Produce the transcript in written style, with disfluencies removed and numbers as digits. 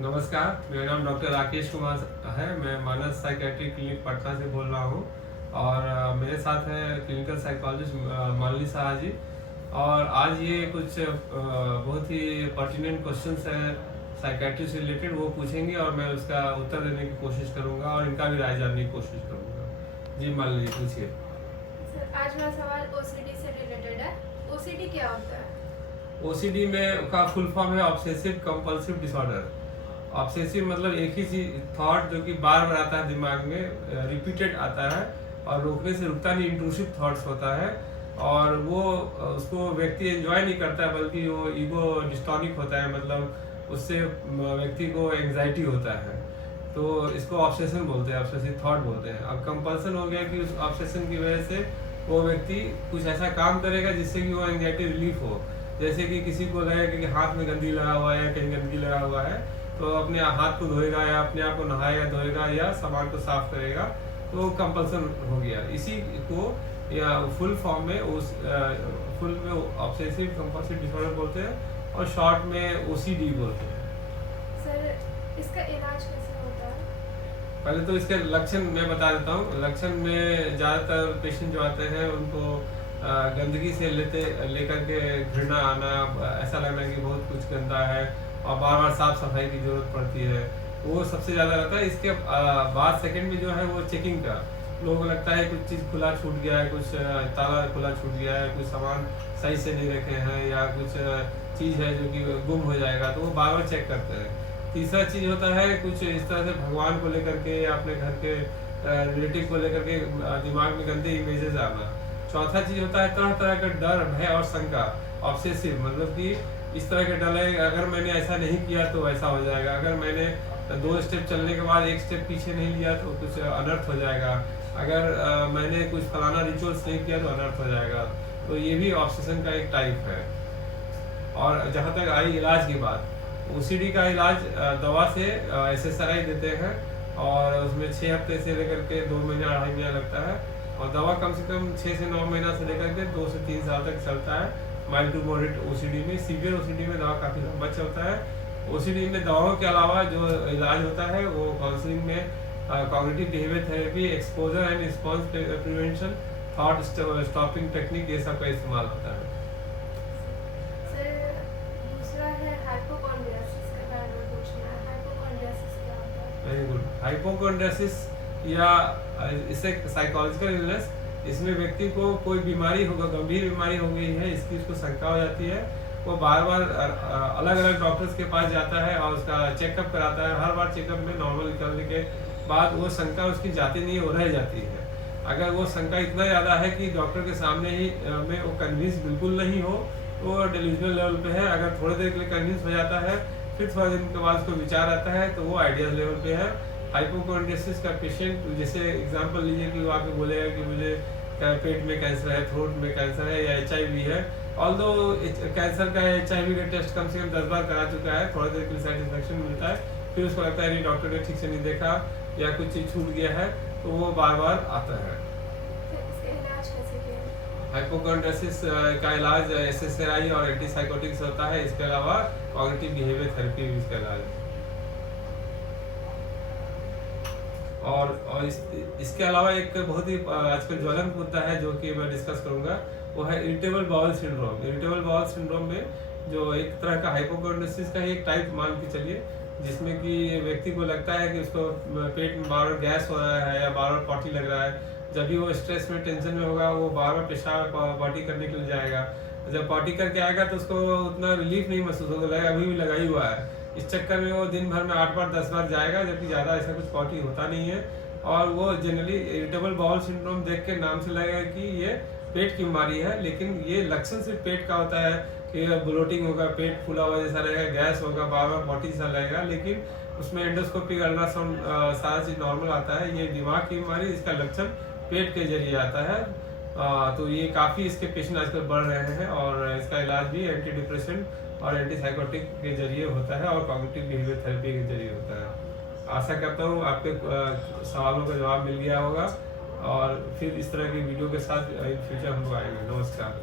नमस्कार, मेरा नाम डॉक्टर राकेश कुमार है। मैं मानस साइकेट्रिक क्लिनिक पटना से बोल रहा हूँ और मेरे साथ है क्लिनिकल साइकोलॉजिस्ट मालनी शाह जी। और आज ये कुछ बहुत ही पर्टिनेंट क्वेश्चंस हैं साइकेट्री से रिलेटेड, वो पूछेंगे और मैं उसका उत्तर देने की कोशिश करूँगा और इनका भी राय जानने की कोशिश करूँगा। जी मालनी जी, पूछिए। सर, आज मेरा सवाल ओसीडी से रिलेटेड है। ओसीडी क्या होता है? ओसीडी में का फुल फॉर्म है ऑब्सेसिव कंपल्सिव डिसऑर्डर। ऑब्सेसिव मतलब एक ही चीज थॉट जो कि बार बार आता है दिमाग में, रिपीटेड आता है और रोकने से रुकता नहीं, इंट्रूसिव थॉट्स होता है और वो उसको व्यक्ति एंजॉय नहीं करता है, बल्कि वो ईगो डिस्टॉनिक होता है, मतलब उससे व्यक्ति को एंजाइटी होता है। तो इसको ऑब्सेशन बोलते हैं, ऑब्सेसिव थॉट बोलते हैं। अब कंपल्सन हो गया कि उस ऑब्सेशन की वजह से वो व्यक्ति कुछ ऐसा काम करेगा जिससे कि वो एंजाइटी रिलीफ हो। जैसे कि किसी को लगेगा कि हाथ में गंदगी लगा हुआ है या कहीं गंदगी लगा हुआ है, तो अपने हाथ को धोएगा या अपने आप को नहाएगा धोएगा या सामान को साफ करेगा, तो कंपल्सन हो गया। इसी को या फुल फॉर्म में उस फुल में ऑब्सेसिव कंपल्सिव डिसऑर्डर बोलते हैं और शॉर्ट में ओसीडी बोलते हैं। सर, इसका इलाज कैसे होता है? पहले तो इसके लक्षण मैं बता देता हूँ। लक्षण में ज़्यादातर पेशेंट जो आते हैं उनको गंदगी से लेकर के घृणा आना, ऐसा लगना कि बहुत कुछ गंदा है और बार बार साफ सफाई की जरूरत पड़ती है, वो सबसे ज़्यादा रहता है। इसके बाद सेकंड में जो है वो चेकिंग का, लोगों को लगता है कुछ चीज़ खुला छूट गया है, कुछ ताला खुला छूट गया है, कुछ सामान सही से नहीं रखे हैं या कुछ चीज़ है जो कि गुम हो जाएगा, तो वो बार बार चेक करते हैं। तीसरा चीज़ होता है कुछ इस तरह से भगवान को लेकर के या अपने घर के रिलेटिव को लेकर के दिमाग में गंदे इमेजेस आना। चौथा चीज़ होता है तरह तरह का डर, भय और शंका, ऑब्सेसिव, मतलब कि इस तरह के डर है अगर मैंने ऐसा नहीं किया तो ऐसा हो जाएगा, अगर मैंने 2 स्टेप चलने के बाद 1 स्टेप पीछे नहीं लिया तो कुछ अनर्थ हो जाएगा, अगर मैंने कुछ फलाना रिचुअल्स नहीं किया तो अनर्थ हो जाएगा। तो ये भी ऑब्सेशन का एक टाइप है। और जहाँ तक आई इलाज की बात, ओसीडी का इलाज दवा से SSRI देते हैं और उसमें 6 हफ्ते से लेकर के 2 महीना 2.5 महीना लगता है और दवा कम से कम 6 से 9 महीना से लेकर के 2 से 3 साल तक चलता है। माइल्ड टू मॉडरेट ओसीडी में, सीवियर ओसीडी में दवा काफ़ी लंबा चलता है। ओसीडी में दवाओं के अलावा जो इलाज होता है वो काउंसलिंग में cognitive behaviour therapy, exposure and response prevention, thought stopping technique, ये सब का इस्तेमाल होता है। सर, दूसरा है हाइपोकॉन्ड्रियासिस के बारे में पूछना है। हाइपोकॉन्ड्रियासिस क्या होता है? Very good. हाइपोकॉन्ड्रियासिस या इसे साइकोलॉजिकल इलनेस, इसमें व्यक्ति को कोई बीमारी होगा, गंभीर बीमारी हो गई है, इसकी उसको शंका हो जाती है। वो बार बार अलग अलग डॉक्टर्स के पास जाता है और उसका चेकअप कराता है। हर बार चेकअप में नॉर्मल निकलने के बाद वो शंका उसकी जाती नहीं है, वो रह जाती है। अगर वो शंका इतना ज़्यादा है कि डॉक्टर के सामने ही में वो कन्विंस बिल्कुल नहीं हो, तो वो डेल्यूजनल लेवल पे है। अगर थोड़ी देर के लिए कन्विंस हो जाता है, फिर थोड़ा दिन के बाद उसको विचार आता है, तो वो आइडियल लेवल पे है। हाइपोकॉन्ड्रियासिस का पेशेंट, जैसे एग्जांपल लीजिए कि वो आके बोलेगा कि मुझे पेट में कैंसर है, थ्रोट में कैंसर है या HIV है। ऑल्दो कैंसर का HIV का टेस्ट कम से कम 10 बार करा चुका है, थोड़ी देर के लिए सेटिस्फेक्शन मिलता है, फिर उसको लगता है नहीं डॉक्टर ने ठीक से नहीं देखा या कुछ चीज़ छूट गया है, तो वो बार बार आता है। इसका इलाज कैसे किया? हाइपोकॉन्ड्रियासिस का इलाज SSRI और एंटीसाइकोटिक्स होता है। इसके अलावा कॉग्निटिव बिहेवियर थेरेपी भी इसका इलाज है। और इसके अलावा एक बहुत ही आजकल ज्वलंत मुद्दा है जो कि मैं डिस्कस करूंगा, वो है irritable bowel syndrome. Irritable bowel syndrome में जो एक तरह का हाइपोकॉन्ड्रियासिस का ही एक टाइप मान के चलिए, जिसमें कि व्यक्ति को लगता है कि उसको पेट में बार बार गैस हो रहा है या बार बार पॉटी लग रहा है। जब भी वो स्ट्रेस में, टेंशन में होगा, वो बार बार पेशाब पॉटी करने के लिए जाएगा। जब पॉटी करके आएगा तो उसको उतना रिलीफ नहीं महसूस होगा, लगेगा अभी भी लगा ही हुआ है। इस चक्कर में वो दिन भर में 8 बार 10 बार जाएगा, जबकि ज़्यादा ऐसा कुछ पॉटी होता नहीं है। और वो जनरली इरिटेबल बाउल सिंड्रोम देख के नाम से लगेगा कि ये पेट की बीमारी है, लेकिन ये लक्षण सिर्फ पेट का होता है कि ब्लोटिंग होगा, पेट फूला हुआ जैसा रहेगा, गैस होगा, बार बार पॉटी जैसा लगेगा, लेकिन उसमें एंडोस्कोपिक अल्ट्रासाउंड सारा चीज़ नॉर्मल आता है। ये दिमाग की बीमारी, इसका लक्षण पेट के जरिए आता है। तो ये काफ़ी इसके पेशेंट आजकल बढ़ रहे हैं और इसका इलाज भी एंटी डिप्रेशन और एंटीसाइकोटिक के जरिए होता है और कॉग्निटिव बिहेवियर थेरेपी के जरिए होता है। आशा करता हूँ आपके सवालों का जवाब मिल गया होगा और फिर इस तरह की वीडियो के साथ इन फ्यूचर हम लोग आएंगे। नमस्कार।